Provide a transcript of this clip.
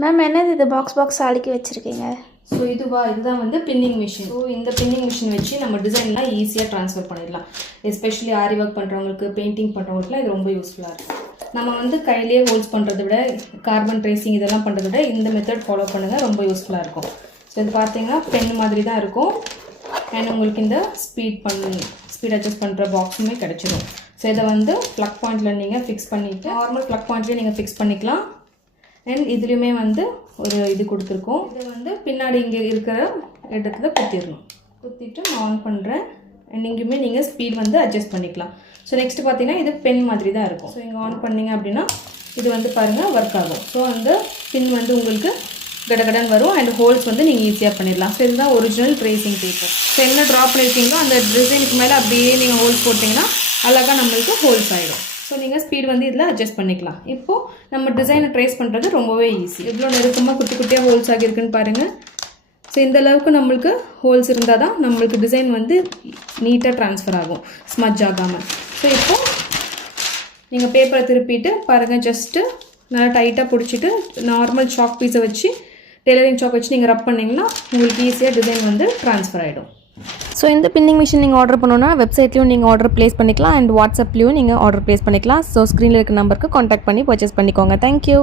Ma'am என்னது இது box அடுக்கி வச்சுருக்கீங்க? ஸோ இதுதான் வந்து பின்னிங் மிஷின். ஸோ இந்த பின்னிங் மிஷின் வச்சு நம்ம டிசைன்லாம் ஈஸியாக ட்ரான்ஸ்ஃபர் பண்ணிடலாம். எஸ்பெஷலி ஆரி ஒர்க் பண்ணுறவங்களுக்கு, பெயிண்டிங் பண்ணுறவங்களுக்குலாம் இது ரொம்ப யூஸ்ஃபுல்லாக இருக்கும். நம்ம வந்து கையிலேயே ஹோல்ஸ் பண்ணுறதை விட, கார்பன் ட்ரேசிங் இதெல்லாம் பண்ணுறதை விட இந்த மெத்தட் ஃபாலோ பண்ணுங்கள், ரொம்ப யூஸ்ஃபுல்லாக இருக்கும். ஸோ இது பார்த்தீங்கன்னா பென் மாதிரி தான் இருக்கும். அண்ட் உங்களுக்கு இந்த ஸ்பீட் அட்ஜஸ்ட் பண்ணுற பாக்ஸுமே கிடச்சிடும். ஸோ இதை வந்து ப்ளக் பாயிண்டில் நீங்கள் ஃபிக்ஸ் பண்ணிவிட்டு, நார்மல் ப்ளக் பாயிண்ட்லேயே நீங்கள் ஃபிக்ஸ் பண்ணிக்கலாம். அண்ட் இதுலேயுமே வந்து ஒரு இது கொடுத்துருக்கோம். இதை வந்து பின்னாடி இங்கே இருக்கிற இடத்துல குத்திட்டு நான் ஆன் பண்ணுறேன். அண்ட் இங்கேயுமே நீங்கள் ஸ்பீட் வந்து அட்ஜஸ்ட் பண்ணிக்கலாம். ஸோ நெக்ஸ்ட்டு பார்த்தீங்கன்னா இது பென் மாதிரி தான் இருக்கும். ஸோ இங்கே ஆன் பண்ணிங்க அப்படின்னா இது வந்து பாருங்கள் ஒர்க் ஆகும். ஸோ அந்த பின் வந்து உங்களுக்கு கடகடன் வரும். அண்ட் ஹோல்ஸ் வந்து நீங்கள் ஈஸியாக பண்ணிடலாம். ஸோ இதுதான் ஒரிஜினல் ட்ரேசிங் பேப்பர். ஸோ என்ன ட்ராப் பண்ணியிருக்கீங்களோ அந்த டிசைனுக்கு மேலே அப்படியே நீங்கள் ஹோல்ஸ் போட்டிங்கன்னா அழகாக நம்மளுக்கு ஹோல்ஸ் ஆகிடும். ஸோ நீங்கள் ஸ்பீட் வந்து இதில் அட்ஜஸ்ட் பண்ணிக்கலாம். இப்போது நம்ம டிசைனை ட்ரேஸ் பண்ணுறது ரொம்பவே ஈஸி. எவ்வளோ நெருக்கமாக குட்டி குட்டியாக ஹோல்ஸ் ஆகியிருக்குன்னு பாருங்கள். ஸோ இந்த அளவுக்கு நம்மளுக்கு ஹோல்ஸ் இருந்தால் தான் நம்மளுக்கு டிசைன் வந்து நீட்டாக ட்ரான்ஸ்ஃபர் ஆகும், ஸ்மஜ் ஆகாமல். ஸோ இப்போது நீங்கள் பேப்பரை திருப்பிட்டு பாருங்கள், ஜஸ்ட்டு நல்லா டைட்டாக பிடிச்சிட்டு நார்மல் சாக் பீஸை வச்சு, டெய்லரிங் சாக் வச்சு நீங்கள் ரப் பண்ணிங்கன்னா உங்களுக்கு ஈஸியாக டிசைன் வந்து ட்ரான்ஸ்ஃபர் ஆகிடும். ஸோ இந்த பின்னிங் மிஷின் நீங்கள் ஆர்டர் பண்ணணுன்னா வெப்சைட்லையும் நீங்கள் ஆர்டர் ப்ளேஸ் பண்ணிக்கலாம். அண்ட் வாட்ஸ்அப்லேயும் நீங்கள் ஆர்டர் ப்ளேஸ் பண்ணிக்கலாம். ஸோ ஸ்க்ரீனில் இருக்க நம்பருக்கு காண்டாக்ட் பண்ணி பர்ச்சேஸ் பண்ணிக்கோங்க. தேங்க்யூ.